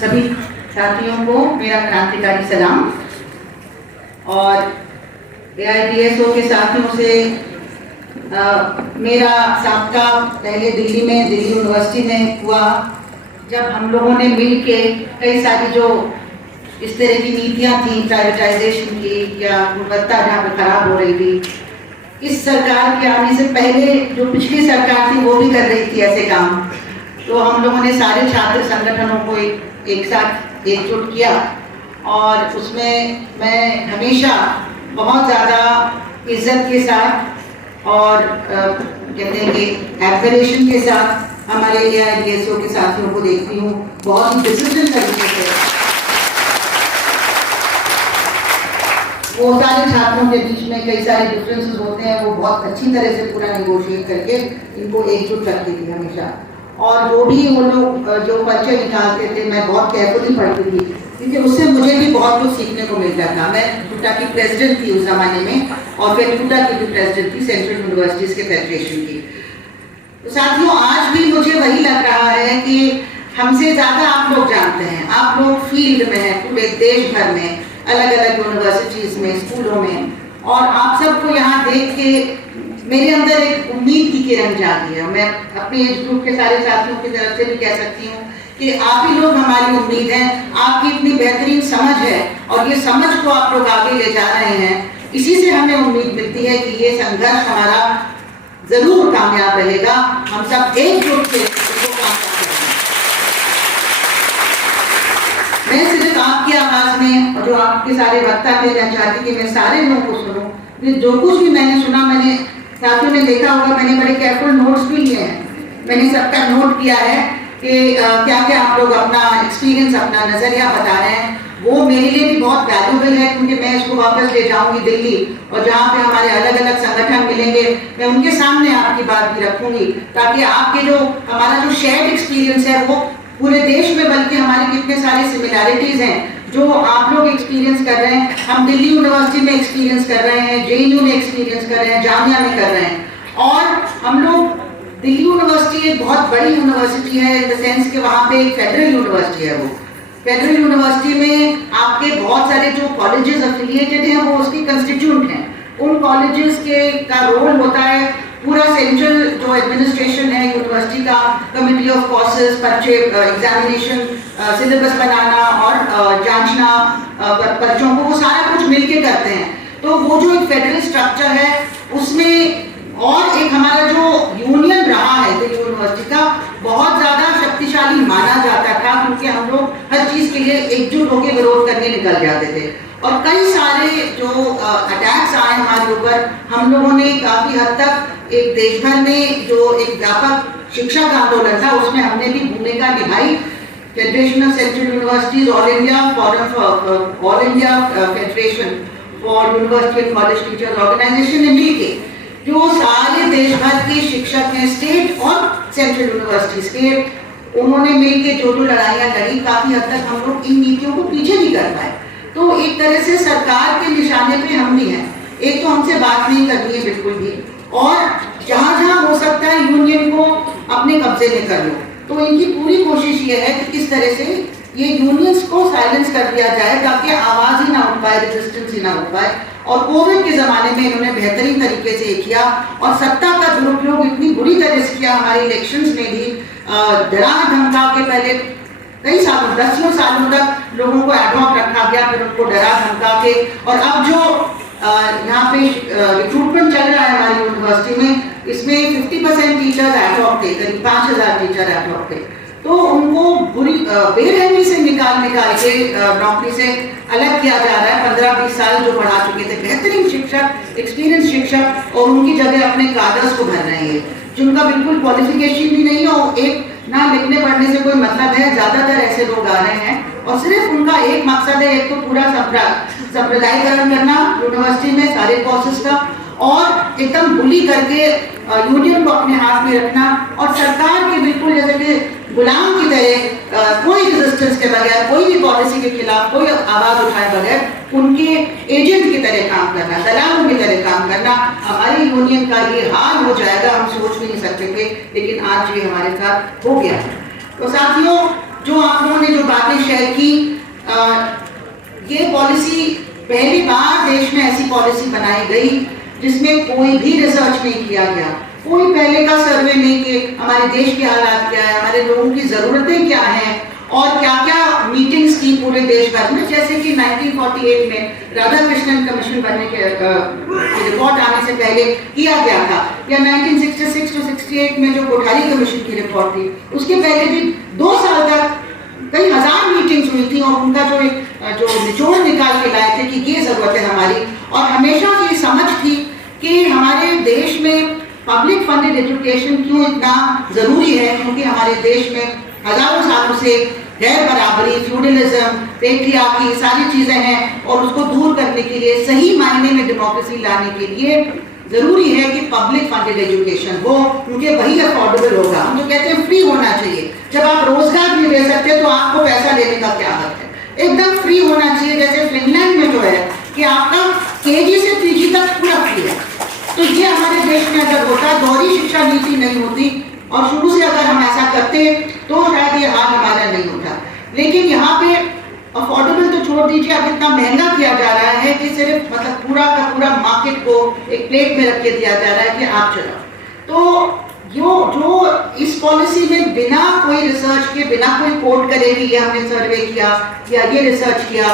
सभी साथियों को मेरा क्रांतिकारी सलाम। और AIDSO के साथियों से मेरा साबका पहले दिल्ली यूनिवर्सिटी में हुआ, जब हम लोगों ने मिल के कई सारी जो इस तरह की नीतियाँ थी प्राइवेटाइजेशन की या गुणवत्ता जहाँ पे खराब हो रही थी, इस सरकार के आने से पहले जो पिछली सरकार थी वो भी कर रही थी ऐसे काम। तो हम लोगों ने सारे छात्र संगठनों को एक साथ एकजुट किया और उसमें मैं हमेशा बहुत ज़्यादा इज्जत के साथ और कहते हैं कि एडमिरेशन के साथ हमारे AIDSO के साथियों को देखती हूँ, बहुत ही डिसिप्लिन तरीके से। वो सारे छात्रों के बीच में कई सारे डिफरेंसेस होते हैं, वो बहुत अच्छी तरह से पूरा नेगोशिएट करके इनको एकजुट रखती थी हमेशा। और जो भी वो लोग जो परिचय निकालते थे मैं बहुत केयरफुली पढ़ती थी, क्योंकि उससे मुझे भी बहुत कुछ सीखने को मिलता था। मैं टूटा की प्रेसिडेंट थी उस जमाने में, और फिर टूटा की भी प्रेसिडेंट थी सेंट्रल यूनिवर्सिटीज़ के फेडरेशन की। तो साथियों, आज भी मुझे वही लग रहा है कि हमसे ज़्यादा आप लोग जानते हैं, आप लोग फील्ड में हैं पूरे देश भर में, अलग अलग यूनिवर्सिटीज़ में, स्कूलों में, और आप सबको यहाँ देख के मेरे अंदर एक उम्मीद की किरण जागी है। मैं अपने एज ग्रुप के सारे साथियों की तरफ से भी कह सकती हूँ कि आप ही लोग हमारी उम्मीद हैं। आपकी इतनी बेहतरीन समझ है और ये समझ को आप लोग आगे ले जा रहे हैं, इसी से हमें उम्मीद मिलती है कि ये संघर्ष हमारा जरूर कामयाब रहेगा। हम सब एकजुट से इसको कामयाब करेंगे। मैं सिर्फ आपकी आवाज में, और जो आपके सारे वक्ता थे, मैं चाहती कि मैं सारे लोगों को सुनूं। जो कुछ भी मैंने सुना, मैंने साथियों ने देखा होगा, मैंने बड़े केयरफुल नोट्स भी लिए हैं। मैंने सबका नोट किया है कि क्या क्या आप लोग अपना एक्सपीरियंस, अपना नज़रिया बता रहे हैं। वो मेरे लिए भी बहुत वैल्यूबल है, क्योंकि मैं इसको वापस ले जाऊंगी दिल्ली, और जहाँ पे हमारे अलग अलग संगठन मिलेंगे मैं उनके सामने आपकी बात भी रखूंगी, ताकि आपके जो हमारा जो शेयर्ड एक्सपीरियंस है वो पूरे देश में, बल्कि हमारे कितने सारे सिमिलैरिटीज़ हैं जो आप लोग एक्सपीरियंस कर रहे हैं, हम दिल्ली यूनिवर्सिटी में एक्सपीरियंस कर रहे हैं, JNU में एक्सपीरियंस कर रहे हैं, जामिया में कर रहे हैं। और हम लोग, दिल्ली यूनिवर्सिटी एक बहुत बड़ी यूनिवर्सिटी है इन द सेंस कि वहाँ पे एक फेडरल यूनिवर्सिटी है। वो फेडरल यूनिवर्सिटी में आपके बहुत सारे जो कॉलेजेस एफिलिएटेड हैं वो उसकी कंस्टिट्यूट हैं। उन कॉलेजेस के का रोल होता है पूरा सेंट्रल जो एडमिनिस्ट्रेशन है यूनिवर्सिटी का, कमिटी ऑफ कोर्सेज, पर्चे, एग्जामिनेशन, सिलेबस बनाना और जांचना पर्चों को, वो सारा कुछ मिलके करते हैं। तो वो जो एक फेडरल स्ट्रक्चर है उसमें, और एक हमारा जो यूनियन रहा है दिल्ली यूनिवर्सिटी का, बहुत ज़्यादा शक्तिशाली माना जाता था, क्योंकि हम लोग हर चीज़ के लिए एकजुट होकर विरोध करने निकल जाते थे। और कई सारे जो अटैक्स आए हमारे ऊपर, हम लोगों ने काफ़ी हद तक एक देश भर में जो एक व्यापक शिक्षा का आंदोलन था उसमें हमने भी भूमिका निभाई। Federation of central universities, all India forum, all India federation for university and college teachers organisation ने मिलके जो सारे देश भर के शिक्षक हैं, स्टेट और सेंट्रल यूनिवर्सिटीज के, उन्होंने मिलके जो जो लड़ाइयाँ लड़ी, काफ़ी हद तक हम लोग इन नीतियों को पीछे नहीं कर पाए। तो एक तरह से सरकार के निशाने पे हम भी हैं। एक तो हमसे बात नहीं करनी है बिल्कुल भी, और जहाँ जहाँ हो सकता है यूनियन को अपने कब्जे में कर लो। तो इनकी पूरी कोशिश ये है कि किस तरह से ये यूनियंस को साइलेंस कर दिया जाए, ताकि आवाज़ ही ना उठ पाए, रेजिस्टेंस ही ना उठ पाए। और कोविड के ज़माने में इन्होंने बेहतरीन तरीके से ये किया, और सत्ता का दुरुपयोग इतनी बुरी तरह से किया। हमारे इलेक्शंस में भी डरा धमका के पहले कई सालों, 10 सालों तक लोगों को एडहॉक रखा गया, फिर उनको डरा धमका के, और अब जो यहाँ पे रिक्रूटमेंट चल रहा है हमारी यूनिवर्सिटी में, इसमें 50% टीचर्स एडहॉक थे, करीब 5000 टीचर एडहॉक थे। तो उनको बुरी बेरहमी से निकाल के नौकरी से अलग किया जा रहा है। 15-20 साल जो पढ़ा चुके थे बेहतरीन शिक्षक, एक्सपीरियंस शिक्षक, और उनकी जगह अपने कागज को भर रहे हैं जिनका बिल्कुल क्वालिफिकेशन भी नहीं है, और एक ना लिखने पढ़ने से कोई मतलब है। ज़्यादातर ऐसे लोग आ रहे हैं और सिर्फ उनका एक मकसद है, एक तो पूरा संप्रदायीकरण करना यूनिवर्सिटी में सारे कोर्सेज का, और एकदम बुली करके यूनियन को अपने हाथ में रखना, और सरकार के बिल्कुल जैसे कि गुलाम की तरह कोई रेजिस्टेंस के बगैर, कोई भी पॉलिसी के खिलाफ कोई आवाज़ उठाए बगैर उनके एजेंट की तरह काम करना, दलालों की तरह काम करना। हमारी यूनियन का ये हाल हो जाएगा, हम सोच भी नहीं सकते थे, लेकिन आज ये हमारे साथ हो गया। तो साथियों, जो आप लोगों ने जो बातें शेयर की, ये पॉलिसी पहली बार देश में ऐसी पॉलिसी बनाई गई जिसमें कोई भी रिसर्च नहीं किया गया, कोई पहले का सर्वे नहीं कि हमारे देश के हालात क्या है, हमारे लोगों की ज़रूरतें क्या हैं और क्या क्या मीटिंग्स की पूरे देश भर में। जैसे कि 1948 में राधाकृष्णन कमीशन बनने के रिपोर्ट आने से पहले किया गया था, या 1966 to 68 में जो कोठारी कमीशन की रिपोर्ट थी, उसके पहले भी 2 साल तक कई हजार मीटिंग्स हुई थी और उनका जो निचोड़ निकाल के लाए थे कि ये ज़रूरत है हमारी। और हमेशा ये समझ थी कि हमारे देश में पब्लिक फंडेड एजुकेशन क्यों इतना ज़रूरी है, क्योंकि हमारे देश में हजारों सालों से गैर बराबरी, फ्यूडलिज्म, पेट्रियार्की सारी चीज़ें हैं और उसको दूर करने के लिए, सही मायने में डेमोक्रेसी लाने के लिए ज़रूरी है कि पब्लिक फंडेड एजुकेशन हो, क्योंकि वही अफोर्डेबल होगा। हम जो कहते हैं फ्री होना चाहिए, जब आप रोजगार नहीं दे सकते तो आपको पैसा लेने का क्या हक है, एकदम फ्री होना चाहिए। जैसे फिनलैंड में जो है कि आपका केजी से पीजी तक पूरा फ्री है, तो ये हमारे देश में अगर होता, दोहरी शिक्षा नीति नहीं होती और शुरू से अगर हम ऐसा करते तो शायद ये हाल हमारा नहीं होता। लेकिन यहाँ पे अफोर्डेबल तो छोड़ दीजिए, अब इतना महंगा किया जा रहा है कि सिर्फ मतलब पूरा का पूरा मार्केट को एक प्लेट में रख के दिया जा रहा है कि आप चलाओ। तो जो इस पॉलिसी में बिना कोई रिसर्च के, बिना कोई कोट करे कि ये हमने सर्वे किया या ये रिसर्च किया,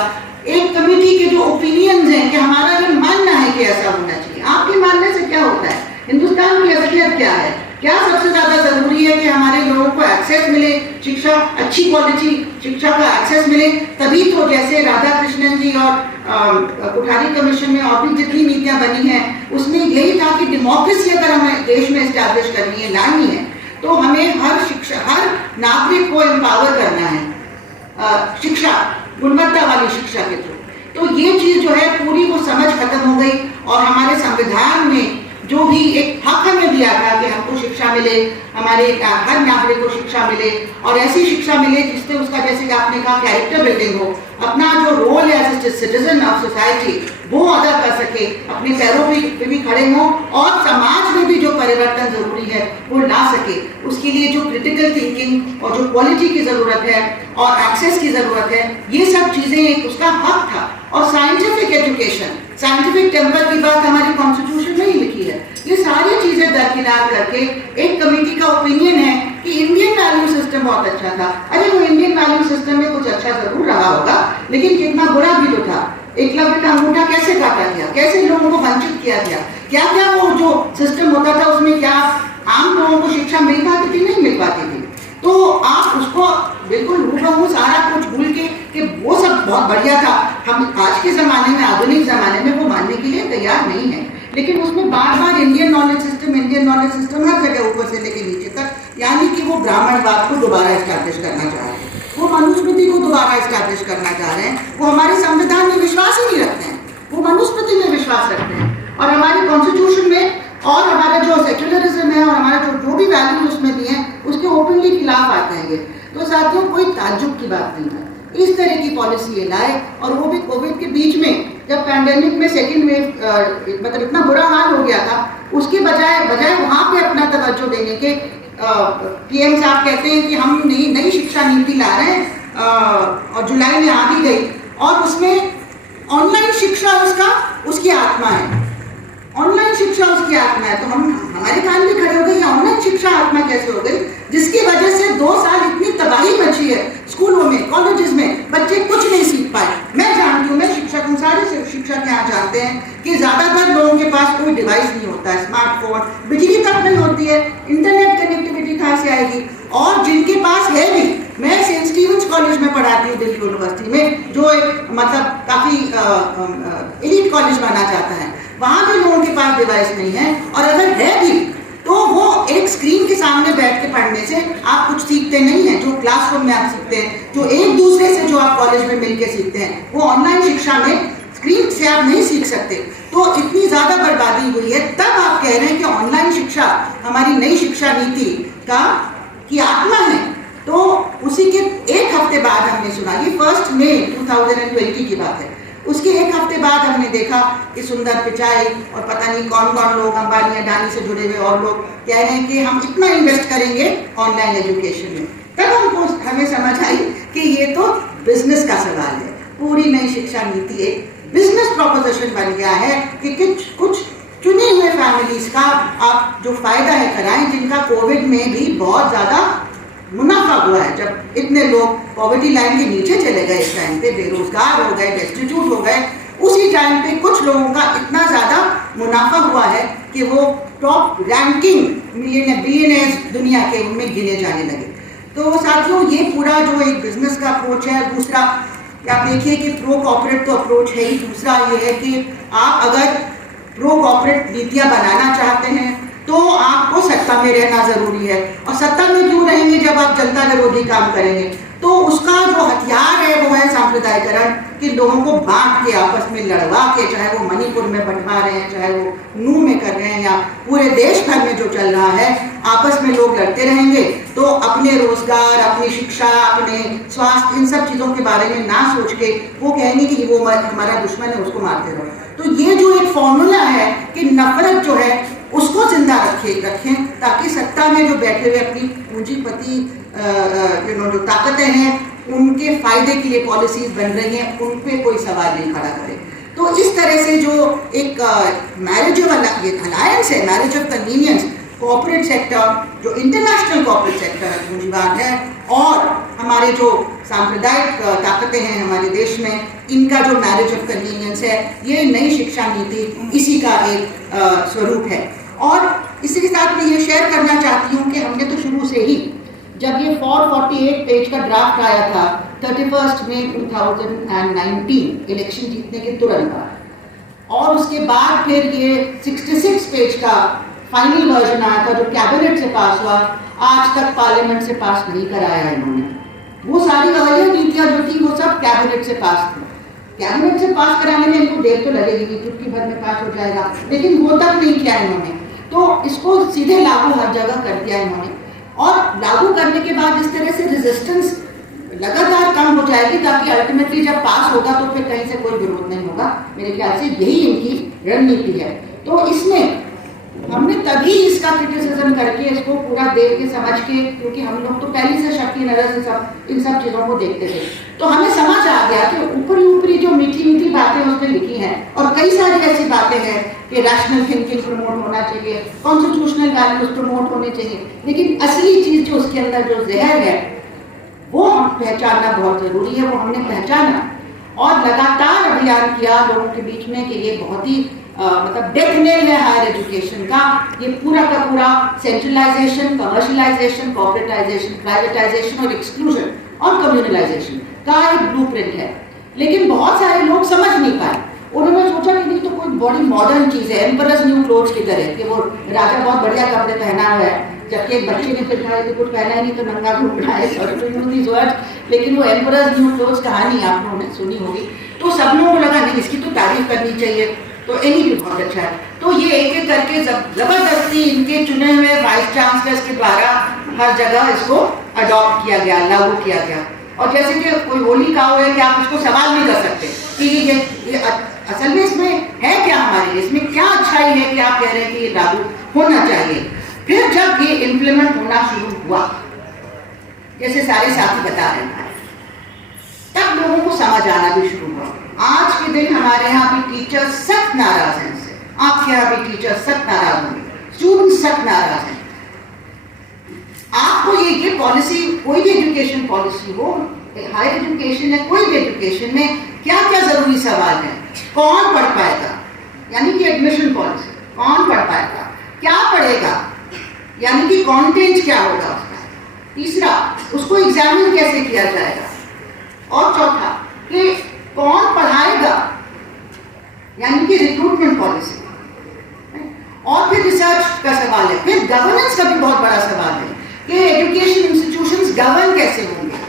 एक कमेटी के जो ओपिनियंस हैं कि हमारा ये मानना है कि ऐसा होना चाहिए। आपके मानने से क्या होता है? हिंदुस्तान की असलियत क्या है? क्या सबसे ज्यादा जरूरी है कि हमारे लोगों को एक्सेस मिले, शिक्षा, अच्छी क्वालिटी शिक्षा का एक्सेस मिले, तभी तो जैसे राधाकृष्णन जी और कोठारी कमीशन में और भी जितनी नीतियां बनी हैं उसमें यही था कि डेमोक्रेसी अगर हमें देश में एस्टैब्लिश करनी है, लानी है, तो हमें हर नागरिक को एम्पावर करना है शिक्षा, गुणवत्ता वाली शिक्षा के थ्रू। तो ये चीज जो है पूरी वो समझ खत्म हो गई और हमारे संविधान में जो भी एक हक हमें दिया था कि हमको शिक्षा मिले, हमारे हर नागरिक को शिक्षा मिले और ऐसी शिक्षा मिले जिससे उसका, जैसे कि आपने कहा, कैरेक्टर बिल्डिंग हो, अपना जो रोल है as a citizen of society वो अदा कर सके, अपने पैरों पे भी खड़े हों और समाज में भी जो परिवर्तन जरूरी है वो ला सके। उसके लिए जो क्रिटिकल थिंकिंग और जो क्वालिटी की ज़रूरत है और एक्सेस की ज़रूरत है, ये सब चीज़ें उसका हक था। और साइंटिफिक एजुकेशन, साइंटिफिक टेम्पर की बात हमारी कॉन्स्टिट्यूशन में ही लिखी है। ये सारी चीज़ें दरकिनार करके एक कमेटी का ओपिनियन है कि इंडियन वैल्यू सिस्टम बहुत अच्छा था। अरे वो इंडियन वैल्यू सिस्टम में कुछ अच्छा जरूर रहा होगा, लेकिन कितना बुरा भी तो था। एकलव्य का अंगूठा कैसे काटा गया, कैसे लोगों को वंचित किया गया, क्या क्या वो जो सिस्टम होता था उसमें क्या आम लोगों को शिक्षा मिल पाती थी, नहीं मिल पाती थी। तो आप उसको बिल्कुल हूबहू सारा कुछ भूल के कि वो सब बहुत बढ़िया था, हम आज के ज़माने में, आधुनिक ज़माने में वो मानने के लिए तैयार नहीं है। लेकिन उसमें बार बार इंडियन नॉलेज सिस्टम हर जगह ऊपर से लेके नीचे तक, यानी कि वो ब्राह्मणवाद को दोबारा एस्टैब्लिश करना चाह रहे हैं, वो मनुस्मृति को दोबारा एस्टैब्लिश करना चाह रहे हैं, वो हमारे संविधान में विश्वास ही नहीं रखते हैं, वो मनुस्मृति में विश्वास रखते हैं और हमारे कॉन्स्टिट्यूशन में और हमारा जो सेक्युलरिज्म है और हमारा जो भी वैल्यूज उसमें दिए हैं उसके ओपनली खिलाफ आते हैं ये। तो साथियों, कोई ताज्जुब की बात नहीं है इस तरह की पॉलिसी ये लाए, और वो भी कोविड के बीच में, जब पैंडेमिक में सेकेंड वेव मतलब इतना बुरा हाल हो गया था, उसके बजाय वहाँ पे अपना तवज्जो देने के पीएम साहब कहते हैं कि हम नई शिक्षा नीति ला रहे हैं और जुलाई में आ भी गई और उसमें ऑनलाइन शिक्षा उसकी आत्मा है, ऑनलाइन शिक्षा उसकी आत्मा है। तो हमारे कान में खड़े हो गए, ऑनलाइन शिक्षा आत्मा कैसे हो गई, जिसकी वजह से 2 साल इतनी तबाही मची है स्कूलों में, कॉलेजेस में, बच्चे कुछ नहीं सीख पाए। मैं जानती हूँ, मैं शिक्षक हूँ, सारे शिक्षक यहाँ जानते हैं कि ज़्यादातर लोगों के पास कोई डिवाइस नहीं होता है, स्मार्टफोन, बिजली तक नहीं होती है, इंटरनेट कनेक्टिविटी कहाँ से आएगी। और जिनके पास है भी, मैं सेंट स्टीवेंस कॉलेज में पढ़ाती हूँ दिल्ली यूनिवर्सिटी में, जो एक मतलब काफ़ी एलीट कॉलेज माना जाता है, वहाँ भी लोगों के पास डिवाइस नहीं है, और अगर है भी तो वो एक स्क्रीन के सामने बैठ के पढ़ने से आप कुछ सीखते नहीं हैं, जो क्लासरूम में आप सीखते हैं, जो एक दूसरे से जो आप कॉलेज में मिलके सीखते हैं, वो ऑनलाइन शिक्षा में स्क्रीन से आप नहीं सीख सकते। तो इतनी ज़्यादा बर्बादी हुई है, तब आप कह रहे हैं कि ऑनलाइन शिक्षा हमारी नई शिक्षा नीति की आत्मा है। तो उसी के एक हफ्ते बाद हमने सुना, ये 1 मई 2020 की बात है, उसके एक हफ्ते बाद हमने देखा कि सुंदर पिचाई और पता नहीं कौन कौन लोग, अंबानी अडानी से जुड़े हुए और लोग कह रहे हैं कि हम इतना इन्वेस्ट करेंगे ऑनलाइन एजुकेशन में। तब हमें समझ आई बिजनेस का सवाल है। पूरी नई शिक्षा नीति एक बिजनेस प्रोपोजिशन बन गया है कि कुछ चुने हुए फैमिलीज का आप जो फायदा है कराएं, जिनका कोविड में भी बहुत ज़्यादा मुनाफा हुआ है। जब इतने लोग पॉवर्टी लाइन के नीचे चले गए, इस टाइम पे बेरोजगार हो गए, डेस्टिट्यूट हो गए, उसी टाइम पे कुछ लोगों का इतना ज़्यादा मुनाफा हुआ है कि वो टॉप रैंकिंग बिलियनर्स दुनिया के उनमें गिने जाने लगे। तो साथियों, ये पूरा जो एक बिजनेस का अप्रोच है। दूसरा आप देखिए कि प्रो कॉर्पोरेट तो अप्रोच है ही। दूसरा ये है कि आप अगर प्रो कॉर्पोरेट नीतियाँ बनाना चाहते हैं तो आपको सत्ता में रहना जरूरी है। और सत्ता में क्यों रहेंगे जब आप जनता विरोधी काम करेंगे? तो उसका जो हथियार है वो है सांप्रदायिकरण, कि लोगों को बांट के आपस में लड़वा के, चाहे वो मणिपुर में बंटवा रहे हैं, चाहे वो नू में कर रहे हैं, या पूरे देश भर में जो चल रहा है, आपस में लोग लड़ते रहेंगे तो अपने रोजगार, अपनी शिक्षा, अपने स्वास्थ्य, इन सब चीज़ों के बारे में ना सोच के वो कहेंगे कि वो हमारा दुश्मन है, उसको मारते रहो। तो ये जो एक फॉर्मूला है कि नफरत जो है उसको जिंदा रखें ताकि सत्ता में जो बैठे हुए अपनी पूंजीपति जो ताकतें हैं उनके फायदे के लिए पॉलिसीज बन रही हैं, उन पे कोई सवाल नहीं खड़ा करे। तो इस तरह से जो एक मैरिज ऑफ अलायंस है, marriage of convenience, corporate sector जो इंटरनेशनल कॉर्पोरेट सेक्टर पूंजीवाद है और हमारे जो सांप्रदायिक ताकतें हैं हमारे देश में, इनका जो मैरिज ऑफ कन्वीनियंस है, ये नई शिक्षा नीति इसी का एक स्वरूप है। और इसी के साथ मैं ये शेयर करना चाहती हूँ कि हमने तो शुरू से ही, जब ये 448 पेज का ड्राफ्ट आया था 31 मई 2019 इलेक्शन जीतने के तुरंत बाद, और उसके बाद फिर ये 66 पेज का फाइनल वर्जन आया था जो कैबिनेट से पास हुआ, आज तक पार्लियामेंट से पास नहीं कराया इन्होंने। वो सारी अवैध नीतियाँ जो थी वो सब कैबिनेट से पास थी। कैबिनेट से पास कराने में इनको देर तो लगेगी कि चुटकी भर में पास हो जाएगा, लेकिन वो तक नहीं किया इन्होंने। तो इसको सीधे लागू हर जगह कर दिया इन्होंने, और लागू करने के बाद इस तरह से रेजिस्टेंस लगातार कम हो जाएगी ताकि अल्टीमेटली जब पास होगा तो फिर कहीं से कोई विरोध नहीं होगा। मेरे ख्याल से यही इनकी रणनीति है। तो इसमें हमने तभी इसका क्रिटिसिज्म करके इसको पूरा देख के समझ के, क्योंकि हम लोग तो पहले से शक्ति नजर से इन सब चीज़ों को देखते थे, तो हमें समझ आ गया कि ऊपरी जो मीठी मीठी बातें उसमें लिखी हैं, और कई सारी ऐसी बातें हैं कि रैशनल थिंकिंग प्रमोट होना चाहिए, कॉन्स्टिट्यूशनल वैल्यूज प्रमोट होने चाहिए, लेकिन असली चीज़ जो उसके अंदर जो जहर है वो हम पहचानना बहुत ज़रूरी है। वो हमने पहचाना और लगातार अभियान किया लोगों के बीच में कि ये बहुत ही मतलब डेथ नेल है हायर एजुकेशन का। ये पूरा का पूरा सेंट्रलाइजेशन, कमर्शलाइजेशन, कॉर्पोरेटाइजेशन, प्राइवेटाइजेशन और एक्सक्लूजन और कम्युनलाइजेशन का एक ब्लूप्रिंट है। लेकिन बहुत सारे लोग समझ नहीं पाए। उन्होंने सोचा कि नहीं तो कोई बड़ी मॉडर्न चीज़ है, एम्परर्स न्यू क्लोथ्स की तरह, कि वो राजा बहुत बढ़िया कपड़े पहना हुआ है, जबकि एक बच्चे ने फिर तो कुछ पहना ही नहीं तो नंगा घूम रहा है, sorry to use this word, लेकिन वो एम्परर्स न्यू क्लोथ्स कहानी आप लोगों ने सुनी होगी। तो सब लोगों को लगा नहीं इसकी तो तारीफ करनी चाहिए, तो एनी भी बहुत अच्छा है। तो ये एक एक करके जबरदस्ती इनके चुने हुए वाइस चांसलर्स के द्वारा हर जगह इसको अडॉप्ट किया गया, लागू किया गया। और जैसे कि कोई होली का हो है कि आप इसको सवाल नहीं कर सकते कि ये असल में इसमें है क्या, हमारे इसमें क्या अच्छाई है कि आप कह रहे हैं कि ये लागू होना चाहिए। फिर जब ये इम्प्लीमेंट होना शुरू हुआ, जैसे सारे साथी बता रहे हैं, तब लोगों को समझ आना भी शुरू हुआ। आज के दिन हमारे यहाँ भी टीचर सख्त नाराज हैं इससे, आपके यहाँ भी टीचर सख्त नाराज होंगे, स्टूडेंट सख्त नाराज हैं। आपको ये पॉलिसी, कोई भी एजुकेशन पॉलिसी हो, हायर एजुकेशन या कोई भी एजुकेशन में क्या क्या जरूरी सवाल है, कौन पढ़ पाएगा, यानी कि एडमिशन पॉलिसी, कौन पढ़ पाएगा, क्या पढ़ेगा, यानी कि कंटेंट क्या होगा उसका, तीसरा उसको एग्जामिन कैसे किया जाएगा, और चौथा कि कौन पढ़ाएगा, यानी कि रिक्रूटमेंट पॉलिसी, और फिर रिसर्च का सवाल है, फिर गवर्नेंस का भी बहुत बड़ा सवाल है कि एजुकेशन इंस्टीट्यूशंस गवर्न कैसे होंगे,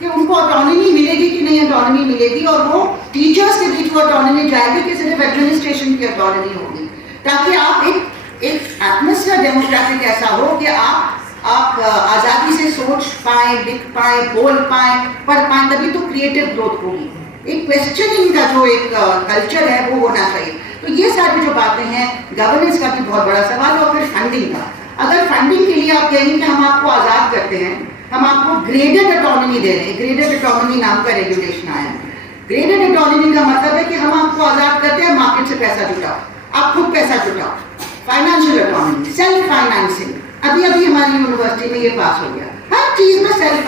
कि उनको ऑटोनॉमी मिलेगी कि नहीं ऑटोनॉमी मिलेगी, और वो टीचर्स के बीच वो ऑटोनॉमी जाएगी कि सिर्फ एडमिनिस्ट्रेशन की ऑटोनॉमी होगी, ताकि आप एक एटमॉस्फेयर डेमोक्रेटिक ऐसा हो कि आप आज़ादी से सोच पाए, लिख पाए, बोल पाए, पढ़ पाए, तभी तो क्रिएटिव ग्रोथ होगी। एक क्वेश्चनिंग का जो एक कल्चर है वो होना चाहिए। तो ये सारी जो बातें हैं, गवर्नेंस का भी बहुत बड़ा सवाल है। और फिर फंडिंग का, अगर फंडिंग के लिए आप कहेंगे कि हम आपको आज़ाद करते हैं, हम आपको ग्रेडेड ऑटोनॉमी दे रहे हैं। ग्रेडेड ऑटोनॉमी नाम का रेगुलेशन आया है। ग्रेडेड ऑटोनॉमी का मतलब है कि हम आपको आजाद करते हैं मार्केट से पैसा जुटाओ, आप खुद पैसा जुटाओ। फाइनेंशियल ऑटोनॉमी, सेल्फ फाइनेंसिंग, अभी अभी हमारी यूनिवर्सिटी में ये पास हो गया। हर चीज में सेल्फ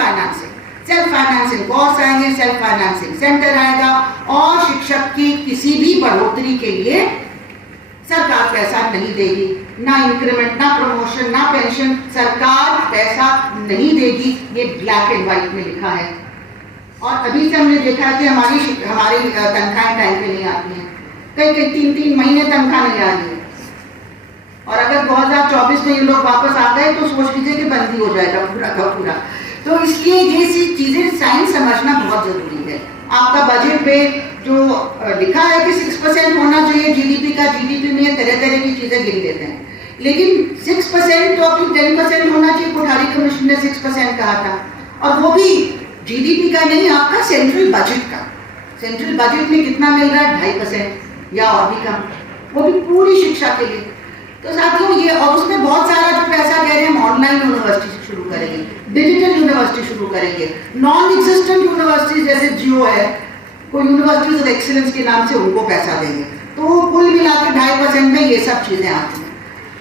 फाइनेंसिंग कोर्स आएंगे, सेल्फ फाइनेंसिंग सेंटर आएगा, और शिक्षक की किसी भी बढ़ोतरी के लिए सरकार पैसा नहीं देगी, ना इंक्रीमेंट, ना प्रमोशन, ना पेंशन, सरकार पैसा नहीं देगी। ये ब्लैक एंड व्हाइट में लिखा है। और अभी से हमने देखा कि हमारी तनख्वाहें टाइम पे नहीं आती हैं, कई 3-3 महीने तनख्वाह नहीं आ रही है। और अगर 2024 में ये लोग वापस आ गए तो सोच लीजिए कि बंदी हो जाएगा पूरा का पूरा। तो इसलिए ये सी चीजें साइंस समझना बहुत जरूरी है। आपका बजट पे जो लिखा है कि 6% होना चाहिए जीडीपी का, जीडीपी में तरह तरह की चीजें गिन देते हैं, लेकिन 6% तो अभी 10% होना चाहिए। कोठारी कमीशन ने 6% कहा था, और वो भी जीडीपी का नहीं, आपका सेंट्रल बजट का। सेंट्रल बजट में कितना मिल रहा है? 2.5% या और भी कम, वो भी पूरी शिक्षा के लिए। तो साथियों ये, और उसमें बहुत सारा जो पैसा कह रहे हैं, हम ऑनलाइन यूनिवर्सिटी शुरू करेंगे, डिजिटल यूनिवर्सिटी शुरू करेंगे, नॉन एग्जिस्टेंट यूनिवर्सिटी जैसे जियो है, कोई यूनिवर्सिटीज ऑफ एक्सीलेंस के नाम से उनको पैसा देंगे। तो कुल मिलाकर 2.5% में ये सब चीजें आती हैं।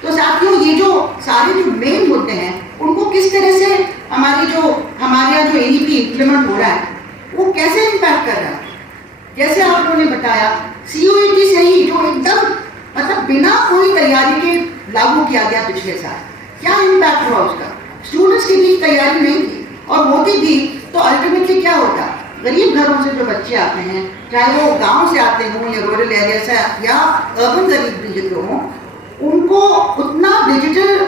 तो साथियों ये जो सारे जो मेन मुद्दे हैं, उनको किस तरह से हमारे यहाँ जो एनईपी इम्प्लीमेंट हो रहा है, वो कैसे इम्पैक्ट कर रहा है। जैसे आप लोगों ने बताया, सीयूईटी से ही जो एकदम मतलब बिना कोई तैयारी के लागू किया गया पिछले साल, क्या इम्पैक्ट हुआ उसका। स्टूडेंट्स की भी तैयारी नहीं थी, और होती भी तो अल्टीमेटली क्या होता, गरीब घरों से जो बच्चे आते हैं, चाहे वो गांव से आते हों या रूरल एरिया से या अर्बन गरीब भी जो हों, उनको उतना डिजिटल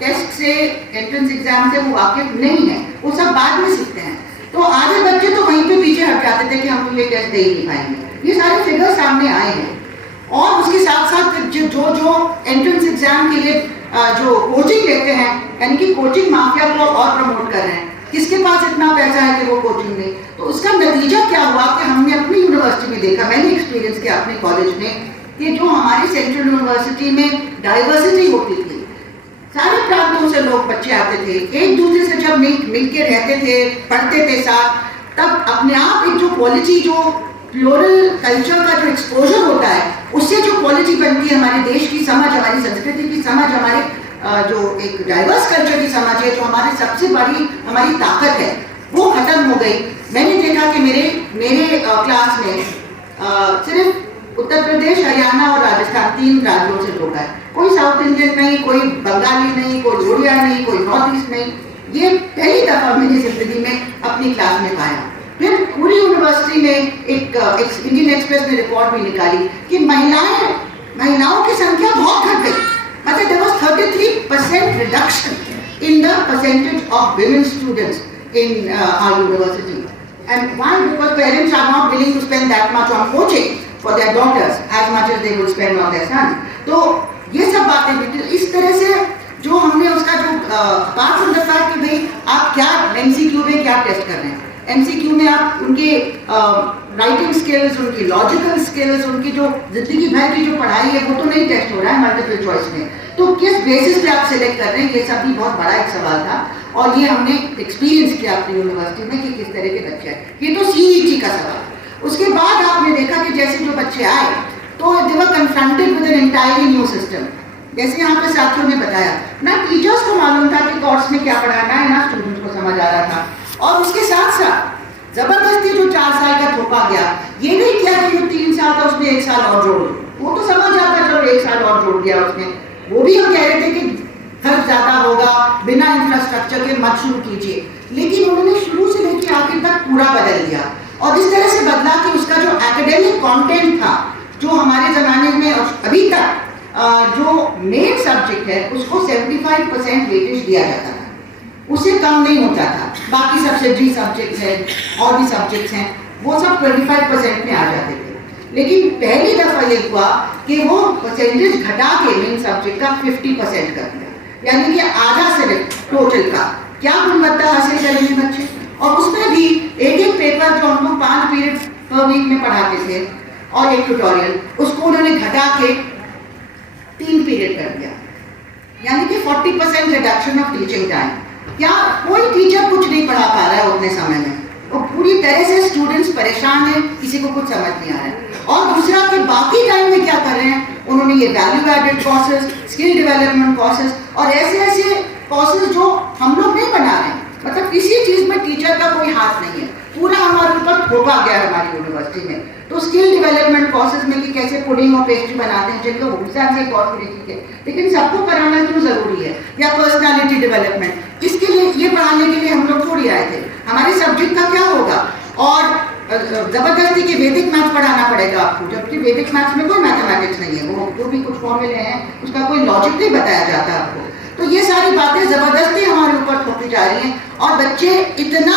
टेस्ट से, एंट्रेंस एग्जाम से वो वाकिफ नहीं है, वो सब बाद में सीखते हैं। तो आधे बच्चे तो वहीं पे पीछे हट जाते थे कि हम ये टेस्ट दे ही नहीं पाएंगे। ये सारे फिगर सामने आए हैं। और उसके साथ साथ जो एंट्रेंस एग्जाम के लिए जो कोचिंग लेते हैं, यानी कि कोचिंग माफिया को और प्रमोट कर रहे हैं, किसके पास इतना पैसा है कि वो कोचिंग ले। तो उसका नतीजा क्या हुआ कि हमने अपनी यूनिवर्सिटी में देखा, मैंने एक्सपीरियंस किया अपने कॉलेज में, कि जो हमारी सेंट्रल यूनिवर्सिटी में डाइवर्सिटी होती थी, सारे प्रांतों से लोग बच्चे आते थे, एक दूसरे से जब मिल के रहते थे, पढ़ते थे साथ, तब अपने आप एक जो क्वालिटी, जो फ्लोरल कल्चर का जो एक्सपोजर होता है, उससे जो क्वालिटी बनती है, हमारे देश की समझ, हमारी संस्कृति की समझ, हमारे जो एक डाइवर्स कल्चर की समझ है, जो हमारी सबसे बड़ी हमारी ताकत है, वो खत्म हो गई। मैंने देखा कि मेरे क्लास में सिर्फ उत्तर प्रदेश, हरियाणा और राजस्थान 3 राज्यों से लोग आए। कोई साउथ इंडियन नहीं, कोई बंगाली नहीं, कोई उड़िया नहीं, कोई नॉर्थ ईस्ट नहीं। ये पहली दफा मैंने जिंदगी में अपनी क्लास में पाया। फिर पूरी यूनिवर्सिटी में एक इंडियन एक्सप्रेस ने रिपोर्ट भी निकाली कि महिलाओं की संख्या बहुत घट गई। मतलब there was 33% reduction in the percentage of women students in our university. And why? Because parents are not willing to spend that much on coaching for their daughters as much as they will spend on their sons. तो ये सब बातें इस तरह से जो हमने उसका जो बात समझा था कि भाई आप क्या एमसीक्यू में क्या टेस्ट कर रहे हैं। एमसीक्यू में आप उनके राइटिंग स्किल्स, उनकी लॉजिकल स्किल्स, उनकी जो जिंदगी भर की जो पढ़ाई है वो तो नहीं टेस्ट हो रहा है मल्टीपल चॉइस में। तो किस बेसिस पे आप सिलेक्ट कर रहे हैं, ये सब भी बहुत बड़ा एक सवाल था, और ये हमने एक्सपीरियंस किया अपनी यूनिवर्सिटी में कि किस तरह के बच्चे हैं। ये तो सीयूईटी का सवाल। उसके बाद आपने देखा कि जैसे जो बच्चे आए तो they were confronted with an entirely new system. जैसे यहाँ पे साथियों ने बताया, ना टीचर्स को मालूम था कि कोर्स में क्या पढ़ाना है, ना स्टूडेंट्स को समझ आ रहा था। और उसके साथ साथ जबरदस्ती जो 4 साल का थोपा गया, ये नहीं किया कि जो 3 साल था उसमें 1 साल और जोड़, वो तो समझ आता चलो 1 साल और जोड़ दिया उसने। वो भी हम कह रहे थे कि खर्च ज्यादा होगा, बिना इंफ्रास्ट्रक्चर के मत शुरू कीजिए, लेकिन उन्होंने शुरू से लेकर आखिर तक पूरा बदल दिया। और इस तरह से बदला कि उसका जो एकेडमिक कंटेंट था, जो हमारे जमाने में और अभी तक जो मेन सब्जेक्ट है उसको 75% वेटेज दिया जाता था, उससे कम नहीं होता था। बाकी सब्सिडरी सब्जेक्ट्स हैं और भी सब्जेक्ट्स हैं, वो सब 25% में आ जाते थे। लेकिन पहली दफा ये हुआ कि वो परसेंटेज घटा के मेन सब्जेक्ट का 50% कर दिया, यानी कि आधा सिर्फ टोटल का। क्या गुणवत्ता हासिल करेंगे बच्चे? और उसमें भी एक पेपर जो हम लोग 5 पीरियड पर वीक में पढ़ाते थे और एक ट्यूटोरियल, उसको उन्होंने घटा के 3 पीरियड कर दिया, यानी कि 40% रिडक्शन ऑफ टीचिंग टाइम। क्या कोई टीचर कुछ नहीं पढ़ा पा रहा है उतने समय में, और पूरी तरह से स्टूडेंट्स परेशान हैं, किसी को कुछ समझ नहीं आ रहा है। और दूसरा कि बाकी टाइम में क्या कर रहे हैं, उन्होंने ये value added courses, skill development courses और ऐसे ऐसे कोर्सेज जो हम लोग नहीं बना रहे हैं, मतलब किसी चीज़ में टीचर का कोई हाथ नहीं है, पूरा हमारे ऊपर थोपा गया है हमारी यूनिवर्सिटी में। तो स्किल डेवलपमेंट कोर्सेज में कि कैसे पुडिंग और पेस्ट्री बनाते हैं, जिनको भूसा से कोर्स भी ठीक है, लेकिन सबको कराना क्यों ज़रूरी है, या पर्सनालिटी डेवलपमेंट, इसके लिए ये पढ़ाने के लिए हम लोग थोड़ी आए थे। हमारे सब्जेक्ट का क्या होगा, और जबरदस्ती के वैदिक मैथ्स पढ़ाना पड़ेगा आपको, जबकि वैदिक मैथ्स में कोई मैथमेटिक्स नहीं है, वो जो भी कुछ फॉर्मूले हैं उसका कोई लॉजिक नहीं बताया जाता आपको। तो ये सारी बातें जबरदस्ती हमारे ऊपर थोपी जा रही हैं, और बच्चे इतना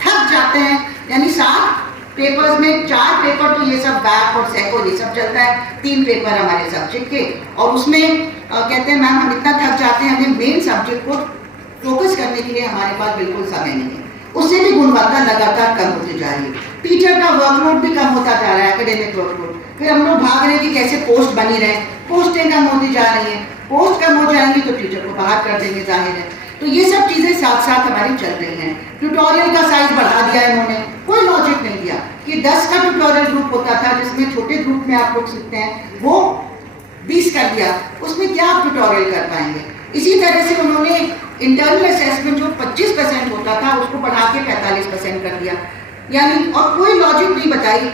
थक जाते हैं। यानी 7 पेपर्स में 4 पेपर तो ये सब बैक और सैको ये सब चलता है, 3 पेपर हमारे सब्जेक्ट के, और उसमें कहते हैं मैम हम इतना थक जाते हैं, हमें मेन सब्जेक्ट को फोकस करने के लिए हमारे पास बिल्कुल समय नहीं है। उससे भी गुणवत्ता लगातार कम होती जा रही है, टीचर का वर्कलोड भी कम होता जा रहा है, एकेडमिक वर्कलोड। फिर हम लोग भाग रहे हैं कि कैसे पोस्ट बनी रहे, पोस्टें कम होती जा रही हैं, पोस्ट कम हो जाएंगी तो टीचर को बाहर कर देंगे, जाहिर है। तो ये सब चीज़ें साथ साथ हमारी चल रही हैं। ट्यूटोरियल का साइज बढ़ा दिया इन्होंने, कोई लॉजिक नहीं दिया कि 10 का ट्यूटोरियल ग्रुप होता था जिसमें छोटे ग्रुप में आप लोग सीखते हैं, वो 20 कर दिया, उसमें क्या आप ट्यूटोरियल कर पाएंगे। इसी तरह से उन्होंने इंटरनल असेसमेंट जो 25% होता था उसको बढ़ा के 45% कर दिया, यानी और कोई लॉजिक नहीं बताई,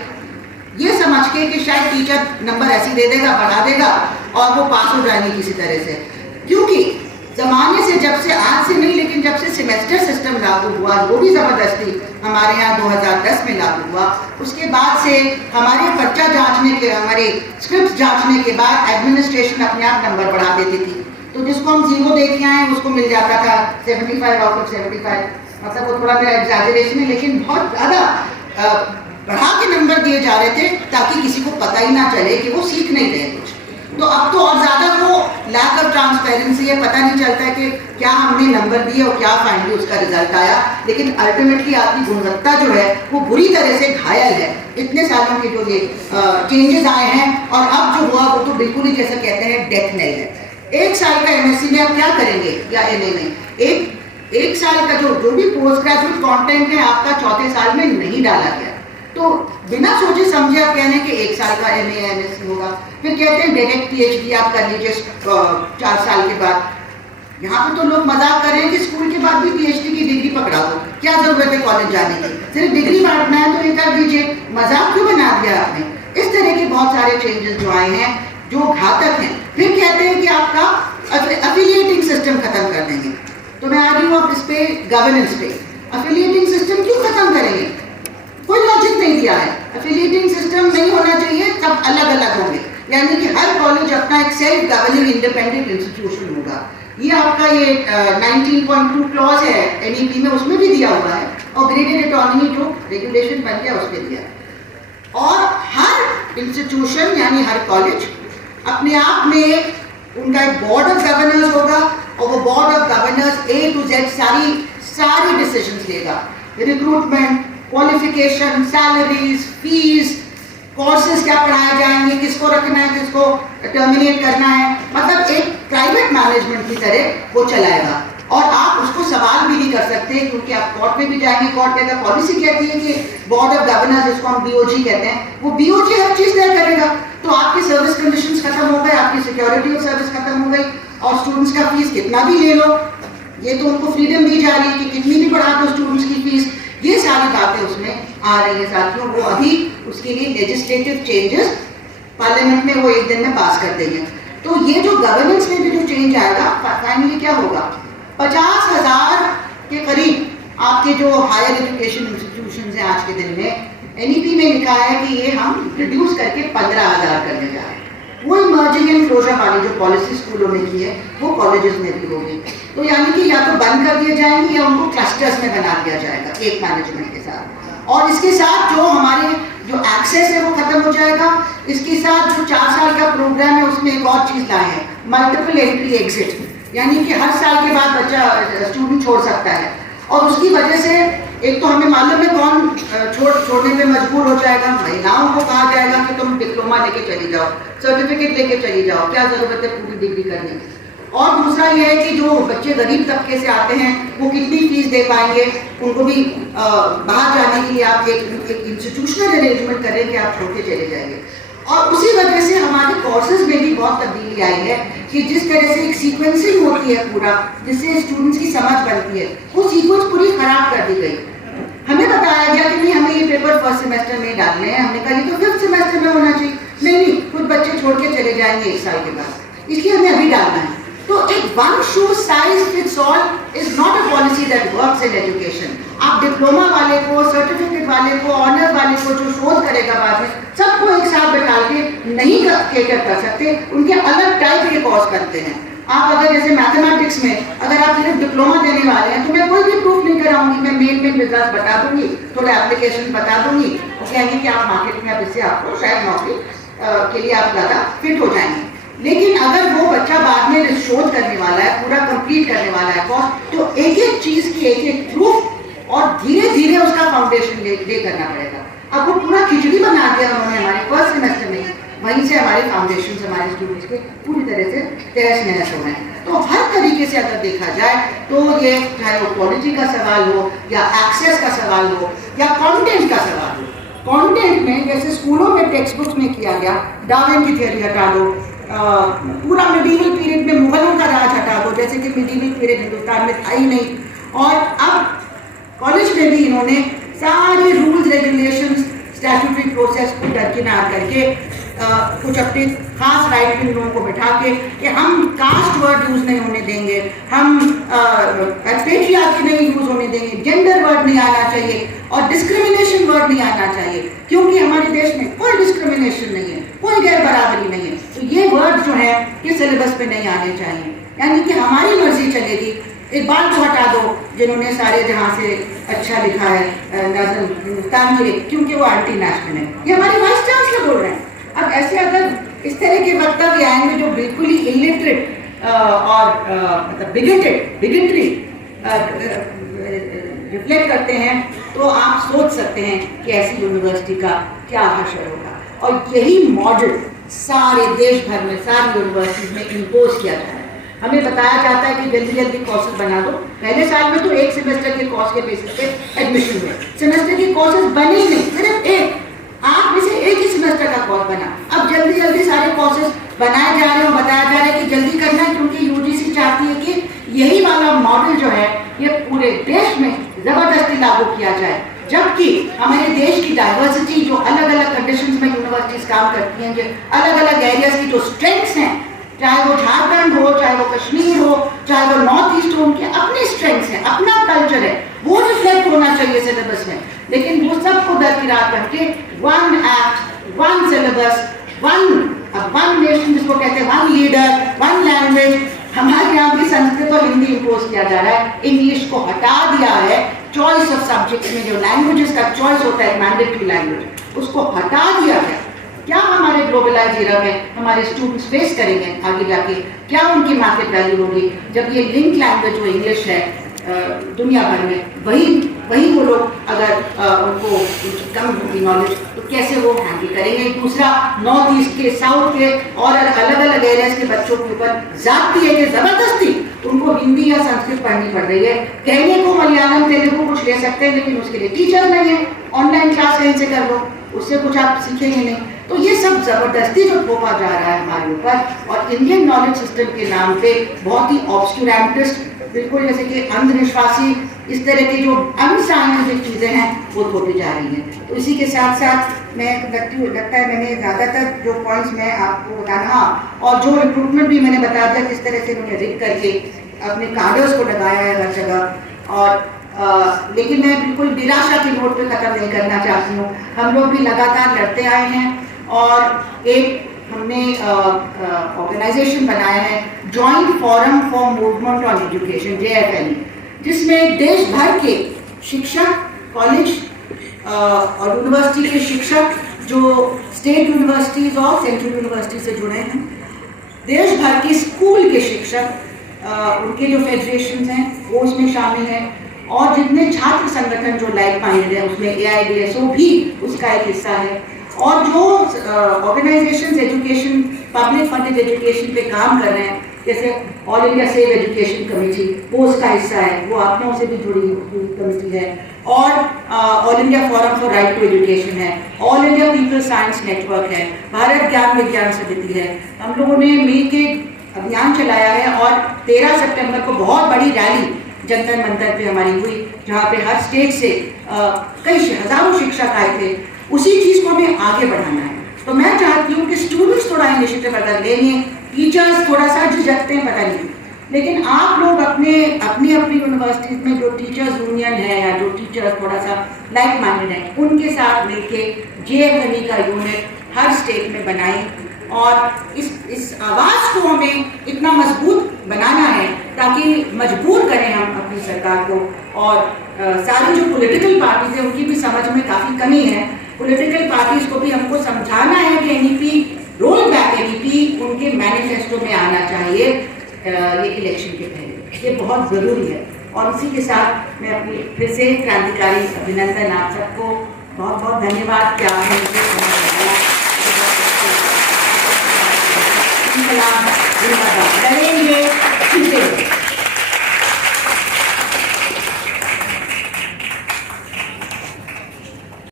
ये समझ के कि शायद टीचर नंबर ऐसे दे देगा, बढ़ा देगा और वो पास हो जाएंगे किसी तरह से। क्योंकि ज़माने से, जब से, आज से नहीं लेकिन जब से सेमेस्टर सिस्टम लागू हुआ, वो भी ज़बरदस्ती हमारे यहाँ 2010 में लागू हुआ, उसके बाद से हमारे पर्चा जांचने के, हमारे स्क्रिप्ट जांचने के बाद एडमिनिस्ट्रेशन अपने आप नंबर बढ़ा देती थी। तो जिसको हम 0 दे के आए उसको मिल जाता था 75 आउट ऑफ 75, मतलब वो थोड़ा मेरा एग्जैजरेशन है, लेकिन बहुत ज़्यादा बढ़ा के नंबर दिए जा रहे थे ताकि किसी को पता ही ना चले कि वो सीख नहीं रहे कुछ। तो अब तो और ज़्यादा वो लैक ऑफ ट्रांसपेरेंसी है, पता नहीं चलता है कि क्या हमने नंबर दिए और क्या फाइनली उसका रिजल्ट आया, लेकिन अल्टीमेटली आपकी गुणवत्ता जो है वो बुरी तरह से घायल है। इतने सालों के जो ये चेंजेस आए हैं, और अब जो हुआ वो तो बिल्कुल ही जैसा कहते हैं डेथ नेल है। 1 साल का एमएससी में आप क्या करेंगे, या एमए में एक साल का जो भी पोस्ट ग्रेजुएट कंटेंट है आपका 4थे साल में नहीं डाला गया, तो बिना सोचे समझे आप कहने कि 1 साल का एमए या एमएससी होगा, फिर कहते हैं डायरेक्ट पीएचडी आप कर लीजिए 4 साल के बाद। यहाँ पे तो लोग मजाक कर रहे हैं कि स्कूल के बाद भी पीएचडी की डिग्री पकड़ा दो, क्या जरूरत है कॉलेज जाने की, सिर्फ डिग्री बांटना है तो ये कर दीजिए, मजाक क्यों बना दिया आपने। इस तरह के बहुत सारे चेंजेस जो आए हैं जो घातक हैं। फिर कहते हैं कि आपका अफिलिएटिंग सिस्टम खत्म कर देंगे, तो मैं आ रही हूँ अब इस पे गवर्नेंस पे। अफिलिएटिंग सिस्टम क्यों खत्म करेंगे, कोई लॉजिक नहीं दिया है। अफिलिएटिंग सिस्टम नहीं होना चाहिए, सब अलग अलग होंगे, यानी कि हर कॉलेज अपना एक सेल्फ गवर्निंग इंडिपेंडेंट इंस्टीट्यूशन होगा। ये आपका ये 19.2 क्लॉज है एनईपी में, उसमें भी दिया हुआ है, और ग्रेडेड ऑटोनॉमी जो रेगुलेशन बन गया उसमें दिया है। और हर इंस्टीट्यूशन यानी हर कॉलेज अपने आप में उनका एक बोर्ड ऑफ गवर्नर्स होगा, और वो board of governors A to Z सारी डिसीजंस लेगा, recruitment, qualification, salaries, fees, courses क्या पढ़ाए जाएंगे, किसको रखना है, किसको टर्मिनेट करना है, मतलब एक प्राइवेट मैनेजमेंट की तरह वो चलाएगा। और आप उसको सवाल भी नहीं कर सकते क्योंकि आप कोर्ट में भी जाएंगे, कोर्ट कहता है, पॉलिसी कहती है कि बोर्ड ऑफ गवर्नर्स, जिसको हम बीओजी कहते हैं, वो बीओजी हर चीज़ तय करेगा। तो आपकी सर्विस कंडीशंस खत्म हो गए, आपकी सिक्योरिटी ऑफ सर्विस खत्म हो गई, और स्टूडेंट्स का फीस कितना भी ले लो, ये तो उनको फ्रीडम दी जा रही है कि कितनी भी बढ़ा दो स्टूडेंट्स की फीस। ये सारी बातें उसमें आ रही है साथियों, वो अभी उसके लिए लेजिस्लेटिव चेंजेस पार्लियामेंट में वो 1 दिन में पास कर देंगे। तो ये जो गवर्नेंस में भी जो चेंज आएगा, फाइनली क्या होगा, 50,000 के करीब आपके जो हायर एजुकेशन इंस्टीट्यूशन हैं आज के दिन में, एनईपी में लिखा है कि ये हम रिड्यूस करके 15,000 करने जा रहे हैं। वो मर्जिंग एंड क्लोजर वाली जो पॉलिसी स्कूलों में की है वो कॉलेजेस में भी होगी। तो यानी कि या तो बंद कर दिए जाएंगे या उनको क्लस्टर्स में बना दिया जाएगा एक मैनेजमेंट के साथ, और इसके साथ जो हमारे जो एक्सेस है वो खत्म हो जाएगा। इसके साथ जो 4 साल का प्रोग्राम है उसमें एक और चीज़ लाए हैं, मल्टीपल एंट्री एग्जिट, यानी कि हर साल के बाद बच्चा स्टूडेंट छोड़ सकता है, और उसकी वजह से एक तो हमें मालूम है कौन छोड़ने पे मजबूर हो जाएगा, महिलाओं को कहा जाएगा कि तुम डिप्लोमा लेके चली जाओ, सर्टिफिकेट लेके चली जाओ, क्या जरूरत है पूरी डिग्री करने की। और दूसरा ये है कि जो बच्चे गरीब तबके से आते हैं वो कितनी फीस दे पाएंगे, उनको भी बाहर जाने के लिए आप एक इंस्टीट्यूशनल अरेंजमेंट करें कि आप छोड़ के चले जाएंगे। और उसी वजह से हमारे कोर्सेज में भी बहुत तब्दीली आई है कि जिस तरह से एक सीक्वेंसिंग होती है पूरा, जिससे स्टूडेंट्स की समझ बनती है, वो सीक्वेंस पूरी खराब कर दी गई। हमें बताया गया कि नहीं हमें ये पेपर फर्स्ट सेमेस्टर में डालने हैं, हमने कहा ये तो फिफ्थ सेमेस्टर में होना चाहिए। नहीं, कुछ बच्चे छोड़ के चले जाएंगे एक साल के बाद, इसलिए हमें अभी डालना है। तो एक one shoe size fits all is not a policy that works in education. आप डिप्लोमा वाले को, सर्टिफिकेट वाले को, ऑनर्स वाले को जो शोध करेगा बाद में, सबको एक साथ बैठा के नहीं केटर कर सकते, उनके अलग टाइप के कोर्स करते हैं। आप अगर जैसे मैथमेटिक्स में अगर आप सिर्फ डिप्लोमा देने वाले हैं तो मैं कोई भी प्रूफ नहीं कराऊंगी, मैं मेन रिजल्ट बता दूंगी, थोड़े एप्लीकेशन बता दूंगी और कहेंगे कि आप मार्केट में अब इससे आपको शायद नौकरी के लिए आप ज़्यादा फिट हो जाएंगे। लेकिन अगर वो बच्चा बाद में शोध करने वाला है, पूरा कंप्लीट करने वाला है कोर्स, तो एक एक चीज की एक एक प्रूफ और धीरे धीरे उसका फाउंडेशन ले करना पड़ेगा। अब वो पूरा खिचड़ी बना दिया उन्होंने हमारे फर्स्ट सेमेस्टर में, वहीं से हमारे फाउंडेशन हमारे स्टूडेंट्स के पूरी तरह से तहस नहस हो रहे हैं। तो हर तरीके से अगर देखा जाए तो ये चाहे वो क्वालिटी का सवाल हो या एक्सेस का सवाल हो या कंटेंट का सवाल हो। कंटेंट में जैसे स्कूलों में टेक्स्ट बुक्स में किया गया, डार्विन की थ्योरी हटा दो, पूरा मिडीवल पीरियड में मुगलों का राज हटा दो, जैसे कि मिडीवल पीरियड हिंदुस्तान में था ही नहीं। और अब कॉलेज में भी इन्होंने सारे रूल्स रेगुलेशंस स्टैट्यूटरी प्रोसेस को दरकिनार करके कुछ अपने खास राइट विंग लोगों को बैठा के कि हम कास्ट वर्ड यूज नहीं होने देंगे, हम पैट्रियार्की नहीं यूज होने देंगे, जेंडर वर्ड नहीं आना चाहिए और डिस्क्रिमिनेशन वर्ड नहीं आना चाहिए, क्योंकि हमारे देश में कोई डिस्क्रिमिनेशन नहीं है, कोई गैर बराबरी नहीं है। तो ये वर्ड जो है ये सिलेबस पे नहीं आने चाहिए, यानी कि हमारी मर्जी चलेगी। इकबाल को हटा दो जिन्होंने सारे जहां से अच्छा लिखा है नज़म हिंदुस्तान के लिए, क्योंकि वो एंटी नेशनल है, ये हमारे वाइस चांसलर बोल रहे हैं। अब ऐसे अगर इस तरह के वक्तव्य आएंगे जो बिल्कुल ही इलिटरेट और मतलब बिगेटरी रिफ्लेक्ट करते हैं, तो आप सोच सकते हैं कि ऐसी यूनिवर्सिटी का क्या हशर होगा। और यही मॉडल सारे देश भर में सारी यूनिवर्सिटीज में इम्पोज किया जा रहा है। हमें बताया जाता है कि जल्दी जल्दी कोर्सेज बना दो। पहले साल में तो एक सेमेस्टर के कोर्स के बेसिस पे एडमिशन हुए, सेमेस्टर के कोर्सेज बने ही नहीं, सिर्फ एक 8 में से एक ही सेमेस्टर का कोर्स बना। अब जल्दी जल्दी सारे कोर्सेज बनाए जा रहे हैं और बताया जा रहा है कि जल्दी करना है, क्योंकि यूजीसी चाहती है कि यही वाला मॉडल जो है ये पूरे देश में जबरदस्ती लागू किया जाए। जबकि हमारे देश की डाइवर्सिटी, जो अलग अलग कंडीशंस में यूनिवर्सिटीज काम करती हैं, जो अलग अलग एरियाज की जो स्ट्रेंथ्स हैं, चाहे वो झारखंड हो, चाहे वो कश्मीर हो, चाहे वो नॉर्थ ईस्ट हो, उनके अपने स्ट्रेंथ्स हैं, अपना कल्चर है, वो रिफ्लेक्ट होना चाहिए सिलेबस में। लेकिन वो सबको दरकिनार करके one act, one syllabus, one nation जिसको कहते हैं, वन लीडर, वन लैंग्वेज। हमारे यहाँ भी संस्कृत और हिंदी इम्पोज किया जा रहा है, इंग्लिश को हटा दिया है। चॉइस ऑफ सब्जेक्ट्स में जो लैंग्वेजेस का चॉइस होता है, मैंडेटरी लैंग्वेज, उसको हटा दिया है। क्या हमारे ग्लोबलाइज एरा में हमारे स्टूडेंट्स फेस करेंगे आगे जाके, क्या उनकी मार्केट वैल्यू होगी जब ये लिंक लैंग्वेज जो इंग्लिश है दुनिया भर में, वही वो लोग अगर उनको कम होगी नॉलेज, तो कैसे वो हैंडल करेंगे। दूसरा, नॉर्थ ईस्ट के, साउथ के और अलग अलग एरियाज के बच्चों के ऊपर जाती है कि जबरदस्ती उनको हिंदी या संस्कृत पढ़नी पड़ रही है। कहने को मलयालम तेलुगु कुछ ले सकते हैं, लेकिन उसके लिए टीचर नहीं है, ऑनलाइन क्लास कहीं से कर लो, उससे कुछ आप सीखेंगे नहीं। तो ये सब जबरदस्ती जो थोपा जा रहा है हमारे ऊपर, और इंडियन नॉलेज सिस्टम के नाम पे बहुत ही ऑब्स्क्यूरेंटिस्ट, बिल्कुल जैसे कि अंधविश्वासी, इस तरह की जो अनसाइंटिफिक चीज़ें हैं वो थोपी जा रही हैं। तो इसी के साथ साथ मैं लगता है मैंने ज़्यादातर जो पॉइंट्स मैं आपको बताना, हाँ, और जो रिक्रूटमेंट भी मैंने बता दिया किस तरह से उन्होंने रिक करके अपने कार्डर्स को लगाया है हर जगह। और लेकिन मैं बिल्कुल निराशा की नोट पे ख़त्म नहीं करना चाहती हूँ। हम लोग भी लगातार लड़ते आए हैं और एक हमने ऑर्गेनाइजेशन बनाया है, joint forum for movement on education, JFME, जिसमें देश भर के शिक्षक, कॉलेज और यूनिवर्सिटी के शिक्षक जो स्टेट यूनिवर्सिटीज़ और सेंट्रल यूनिवर्सिटी से जुड़े हैं, देश भर के स्कूल के शिक्षक, उनके जो फेडरेशन हैं वो उसमें शामिल हैं, और जितने छात्र संगठन जो लाइक माइंडेड है उसमें AIDSO भी उसका एक हिस्सा है, और जो organisations education, public funded education पे काम कर रहे हैं जैसे all India save education committee वो उसका हिस्सा है, वो आपनों से भी जुड़ी हुई कमेटी है, और all India forum for right to education है, all India people science network है, भारत ज्ञान विज्ञान समिति है। हम लोगों ने मिल के अभियान चलाया है और 13 सितंबर को बहुत बड़ी रैली जंतर मंतर पे हमारी हुई, जहाँ पे हर स्टेट से कई हजारों शिक्षक आए थे। उसी चीज़ को हमें आगे बढ़ाना है। तो मैं चाहती हूँ कि स्टूडेंट्स थोड़ा इनिशिएटिव अगर लेंगे, टीचर्स थोड़ा सा झिझकते हैं पता नहीं, लेकिन आप लोग अपनी अपनी यूनिवर्सिटीज में जो टीचर्स यूनियन है या जो टीचर्स थोड़ा सा लाइक माइंडेड है, उनके साथ मिलके JFME का यूनिट हर स्टेट में बनाएं और इस आवाज़ को हमें इतना मजबूत बनाना है ताकि मजबूर करें हम अपनी सरकार को। और सारी जो पॉलिटिकल पार्टीज है उनकी भी समझ में काफ़ी कमी है। पॉलिटिकल पार्टीज को भी हमको समझाना है कि NEP रोल बैक NEP उनके मैनिफेस्टो में आना चाहिए ये इलेक्शन के पहले, ये बहुत ज़रूरी है। और उसी के साथ मैं अपनी फिर से क्रांतिकारी अभिनंदन आप सबको बहुत बहुत धन्यवाद कि आपने